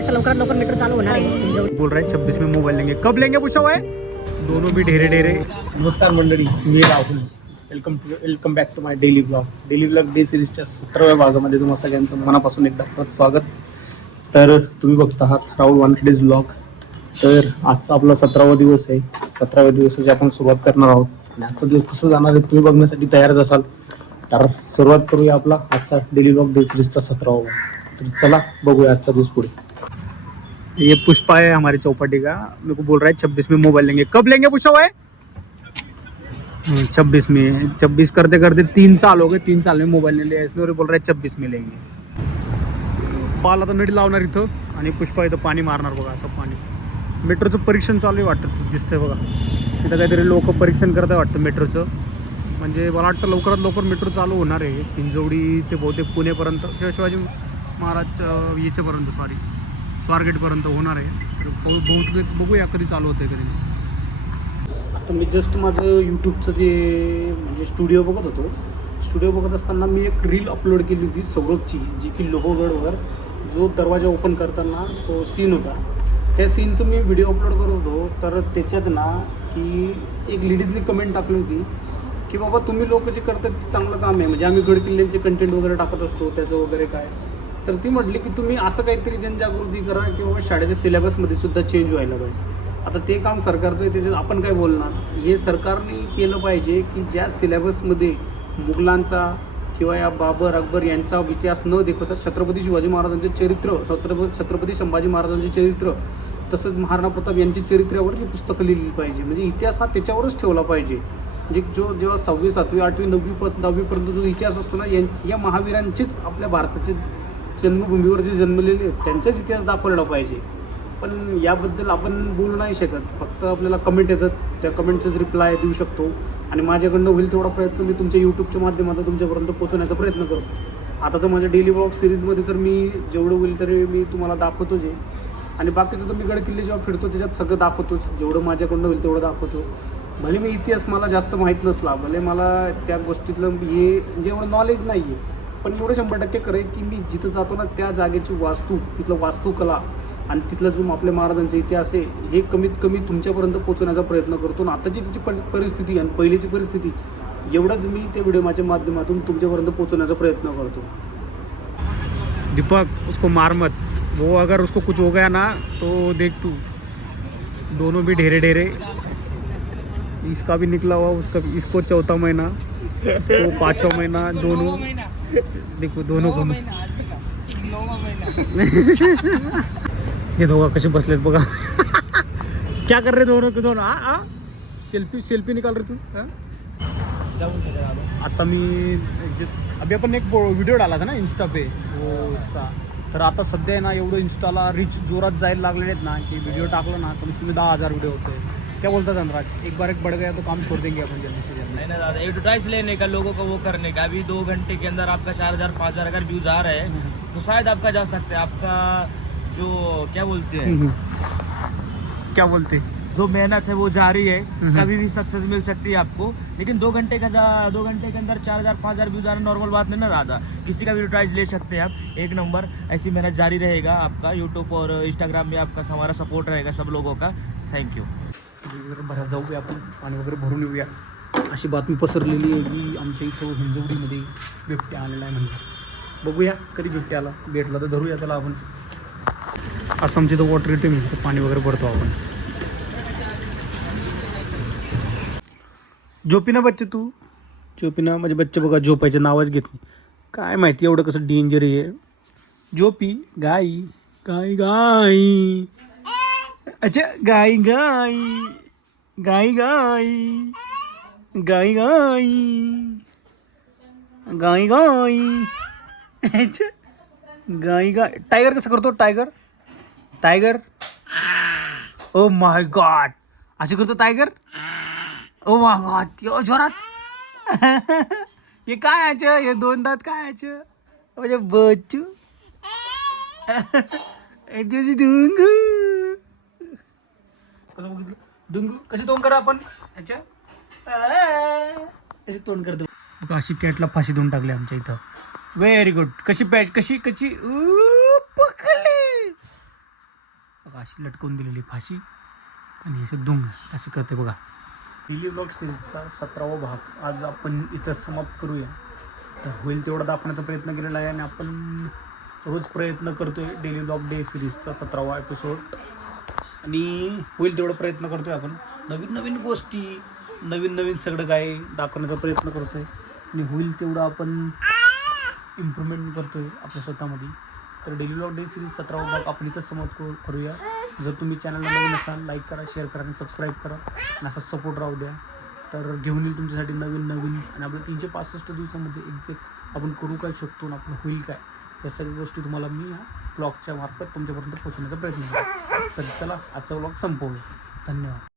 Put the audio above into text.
वाटतं लवकरात लवकर मेट्रो चालू होणार आहे। बोल रहे 26 में मोबाइल लेंगे, कब लेंगे पूछा हुआ है, दोनों भी ढेरे ढेरे। नमस्कार मंडळी, मी Rahul. Welcome back to my daily blog day सिरीजच्या 17व्या भागामध्ये तुम्हा सगळ्यांचं मनापासून एकदा परत स्वागत। तर तुम्ही बघता आहात राहुल वानखेडेज ब्लॉग। तर आजचा आपला 17वा दिवस आहे। 17व्या दिवसाची आपण सुरुवात करणार आहोत आणि आजचा दिवस कसं जाणार आहे तुम्ही बघण्यासाठी तयारच असाल। तर सुरुवात करूया आपला आजचा डेली ब्लॉग डे सिरीजचा 17वा भाग। तर चला बघूया आजचा दिवस पुढे। ये पुष्पा है हमारे चौपाटी का, मेरे को बोल रहा है 26 में मोबाइल लेंगे, कब लेंगे पूछा हुआ है 26 में। 26 करते करते 3 साल हो गए, 3 साल में मोबाइल नहीं लिया इसने और बोल रहा है 26 में लेंगे। पाल आता नडी लावणार इथं आणि पुष्पा इथं पाणी मारणार बघा, असं पाणी। मेट्रोचं परीक्षण चालू आहे वाटतं, दिसतंय बघा इथं काहीतरी लोक परीक्षण करताय वाटतं मेट्रोचं। म्हणजे मला वाटतं लवकरात लवकर मेट्रो चालू होणार आहे, हिंजवडी ते बहुतेक पुणेपर्यंत किंवा शिवाजी महाराज याच्यापर्यंत स्वारगेटपर्यंत होणार आहे। बहुतेक बघूया कधी चालू होतं कधी। आता मी जस्ट माझं यूट्यूबचं जे म्हणजे स्टुडिओ बघत होतो, स्टुडिओ बघत असताना मी एक रील अपलोड केली होती सौरभची, जी की लोहगडवर जो दरवाजा ओपन करताना तो सीन होता, त्या सीनचं मी व्हिडिओ अपलोड करत होतो। तर त्याच्यात ना की एक लेडीजने कमेंट टाकली होती की बाबा तुम्ही लोक जे करतात ते चांगलं काम आहे, म्हणजे आम्ही गडकिल्ल्यांचे कंटेंट वगैरे टाकत असतो त्याचं वगैरे काय। तर ती म्हटली की तुम्ही असं काहीतरी जनजागृती करा की बाबा शाळेच्या सिलेबसमध्ये सुद्धा चेंज व्हायला पाहिजे। आता ते काम सरकारचं आहे, त्याच्यात आपण काय बोलणार। हे सरकारने केलं पाहिजे की ज्या सिलेबसमध्ये मुघलांचा किंवा या बाबर अकबर यांचा इतिहास न दाखवता छत्रपती शिवाजी महाराजांचे चरित्र, छत्रपती संभाजी महाराजांचे चरित्र, तसंच महाराणा प्रताप यांच्या चरित्रावर ही पुस्तकं लिहिली पाहिजे। म्हणजे इतिहास हा त्याच्यावरच ठेवला पाहिजे। म्हणजे जेव्हा 6वी 7वी 8वी 9वी 10वीपर्यंत जो इतिहास असतो ना, या महावीरांचेच आपल्या भारताचे जन्मभूमीवर जे जन्मलेले आहेत त्यांचाच इतिहास दाखवला पाहिजे। पण याबद्दल आपण बोलू नाही शकत, फक्त आपल्याला कमेंट येतात, त्या कमेंटचंच रिप्लाय देऊ शकतो। आणि माझ्याकडनं होईल तेवढा प्रयत्न मी तुमच्या यूट्यूबच्या माध्यमातून तुमच्यापर्यंत पोहोचवण्याचा प्रयत्न करतो। आता तर माझ्या डेली ब्लॉग सिरीजमध्ये तर मी जेवढं होईल तरी मी तुम्हाला दाखवतोच आहे, आणि बाकीचं तर मी गडकिल्ले जेव्हा फिरतो त्याच्यात सगळं दाखवतोच, जेवढं माझ्याकडनं होईल तेवढं दाखवतो। भले मी इतिहास मला जास्त माहीत नसला, भले मला त्या गोष्टीतलं हे म्हणजे एवढं नॉलेज नाही आहे, पण एवढं 100% करेल की मी जिथं जातो ना त्या जागेची वास्तू, तिथलं वास्तुकला आणि तिथला जो आपल्या महाराजांचा इतिहास आहे हे कमीत कमी तुमच्यापर्यंत पोहोचवण्याचा प्रयत्न करतो। आणि आताची तिची परिस्थिती आणि पहिलीची परिस्थिती एवढंच मी त्या व्हिडिओच्या माध्यमातून तुमच्यापर्यंत पोहोचवण्याचा प्रयत्न करतो। दीपक उसको मार मत, वो अगर उसको कुछ हो गया ना तो देख तू, दोनों भी ढेरे ढेरे। इसका भी निकला हुआ, उसका भी, इसको 4था महीना, इसको 5वां महीना, दोनों देखो दोनों को हे दोघं कसे बसलेत बघा। क्या कर रहे दोनों के दोनों? सेल्फी निकाल रहे तू? आता मी अभी आपण एक व्हिडिओ डाला था ना इंस्टा पे वो उसका, तर आता सध्या आहे ना एवढं इंस्टाला रीच जोरात जायला लागलेले आहेत ना की व्हिडिओ टाकलं ना तर तुम्ही 10,000 व्हिडिओ होते। क्या बोलता था अनुराग, एक बार एक बढ़ गया तो काम छोड़ देंगे अपन जल्दी से जल्दी? नहीं ना दादा, एडवर्टाइज लेने का, लोगों को वो करने का। अभी 2 घंटे के अंदर आपका 4,000 5,000 अगर व्यूज आ रहे हैं तो शायद आपका जा सकते हैं। आपका जो क्या बोलते हैं क्या बोलते, जो मेहनत है वो जारी है, कभी भी सक्सेस मिल सकती है आपको। लेकिन 2 घंटे के अंदर 4,000 5,000 व्यूज आना नॉर्मल बात नहीं ना दादा। किसी का भी एडवर्टाइज ले सकते हैं आप, एक नंबर। ऐसी मेहनत जारी रहेगा आपका, यूट्यूब और इंस्टाग्राम में आपका हमारा सपोर्ट रहेगा सब लोगों का। Thank you. भरात जाऊया आपण, पाणी वगैरे भरून येऊया। अशी बातमी पसरलेली आहे की आमच्या इथं हिंजवडीमध्ये बिबट्या आलेला आहे म्हणजे। बघूया कधी बिबट्या आला, भेटला तर धरूया त्याला आपण। असं आमच्या इथं वॉटर एटीएम आहे, पाणी वगैरे भरतो आपण। झोपी ना बच्चे, तू झोपी ना, म्हणजे बच्चे बघा झोपायचे नावच घेत नाही, काय माहिती एवढं कसं डेंजर आहे। झोपी गाई गाई गाई, अच्छा गाई गाई गाई गाई गाई गाई गाई गाई, अच्छा गाई गाई। टायगर कसं करतो, टायगर ओ माय गॉड, असे करतो टायगर। ओ माय गॉड, यो जोरात। हे काय याचं, हे 2 दात काय याचं, म्हणजे बच्चू डुंगू कसं बघितलं, डुंगू कसे तोंड करा आपण याच्या, कसे तोंड करतो बघा। अशी कॅटला फाशी देऊन टाकली आमच्या इथं। Very good. कशी पॅच, कशी पकडली, बघा अशी लटकवून दिलेली फाशी आणि असे दुंग असं करते बघा. डेली ब्लॉग सिरीजचा 17वा भाग आज आपण इथं समाप्त करूया. तर होईल तेवढा दाखवण्याचा प्रयत्न केलेला आहे आणि आपण रोज प्रयत्न करतो आहे डेली ब्लॉग डे सिरीजचा 17वा एपिसोड आणि होईल तेवढा प्रयत्न करतो आहे आपण नवीन नवीन गोष्टी नवीन नवीन सगळं काय दाखवण्याचा प्रयत्न करतो आहे आणि होईल तेवढं आपण इम्प्रूव्हमेंट करतो आहे आपल्या स्वतःमध्ये. तर डेली ब्लॉग डे सिरीज 17वा भाग आपण इथंच समाप्त करूया. जर तुम्ही चॅनलला नवीन असाल लाईक करा शेअर करा आणि सबस्क्राईब करा आणि असा सपोर्ट राहू द्या. तर घेऊन येईल तुमच्यासाठी नवीन नवीन आणि आपल्या 365 दिवसामध्ये एक्झॅक्ट आपण करू काय शकतो आणि आपलं होईल काय या सगळ्या गोष्टी तुम्हाला मी या ब्लॉगच्या मार्फत तुमच्यापर्यंत पोहोचवण्याचा प्रयत्न करेन. तर चला आजचा ब्लॉग संपवूया. धन्यवाद.